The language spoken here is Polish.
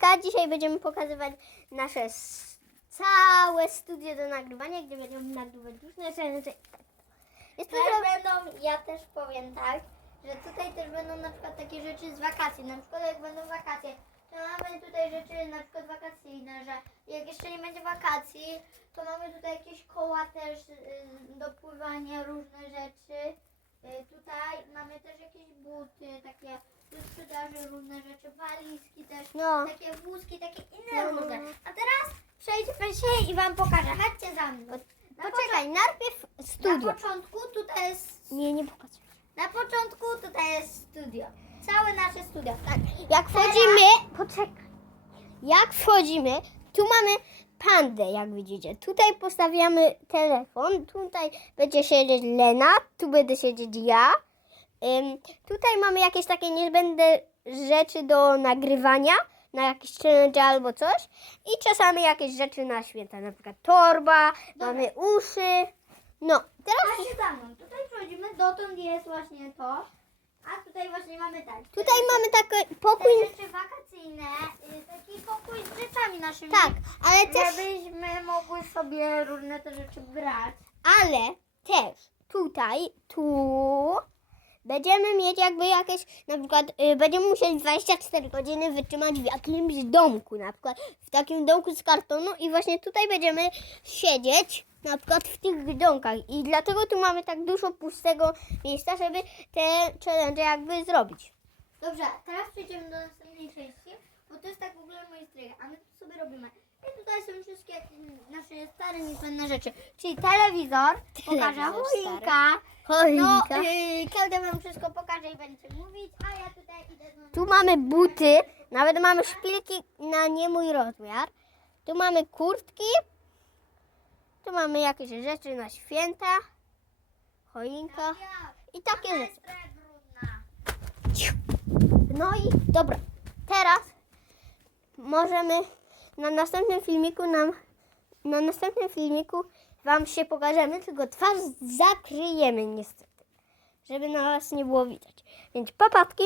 Hejka, dzisiaj będziemy pokazywać nasze całe studio do nagrywania, gdzie będziemy nagrywać różne rzeczy. Jest to będą, ja też powiem tak, że tutaj też będą na przykład takie rzeczy z wakacji. Na przykład jak będą wakacje, to mamy tutaj rzeczy na przykład wakacyjne, że jak jeszcze nie będzie wakacji, to mamy tutaj jakieś koła też y, do pływania, różne rzeczy. Y, tutaj mamy też jakieś buty, takie sprzedaży, różne rzeczy, walizki też, No. takie wózki, takie inne No, no, różne. no. A teraz przejdźmy się i Wam pokażę. Chodźcie za mną. Na Poczekaj, najpierw studio. na początku tutaj jest. Nie, nie pokazuj. Na początku tutaj jest studio. Całe nasze studio. Tak. Jak wchodzimy, poczekaj. Jak wchodzimy, tu mamy pandę, jak widzicie. Tutaj postawiamy telefon, tutaj będzie siedzieć Lena, tu będę siedzieć ja. Tutaj mamy jakieś takie niezbędne rzeczy do nagrywania, na jakieś challenge albo coś. I czasami jakieś rzeczy na święta, na przykład torba, mamy uszy. No, teraz Chodźcie za mną. Tutaj przechodzimy, dotąd jest właśnie to. A tutaj właśnie mamy tak. tutaj mamy taki Te pokój. rzeczy wakacyjne. y, Taki pokój z rzeczami naszymi. Tak, ale też Żebyśmy mogły sobie różne te rzeczy brać. Ale też tutaj, tu będziemy mieć jakby jakieś, na przykład y, będziemy musieli 24 godziny wytrzymać w jakimś domku, na przykład w takim domku z kartonu i właśnie tutaj będziemy siedzieć, na przykład w tych domkach i dlatego tu mamy tak dużo pustego miejsca, żeby te challenge jakby zrobić. Dobrze, teraz przejdziemy do następnej części, bo to jest tak w ogóle moje stryje, a my tu sobie robimy. I tutaj są wszystkie nasze stare, niezbędne rzeczy, czyli telewizor, pokażę, choinka, no, Choinka. yy, Klaudia wam wszystko pokaże i będzie mówić, a ja tutaj idę z Tu mamy buty, nawet mamy szpilki na nie mój rozmiar. Tu mamy kurtki. Tu mamy jakieś rzeczy na święta. Choinka i takie rzeczy. jest trochę brudna. No i dobra, teraz możemy na następnym filmiku nam na następnym filmiku wam się pokażemy, tylko twarz zakryjemy niestety, żeby na was nie było widać. Więc papatki.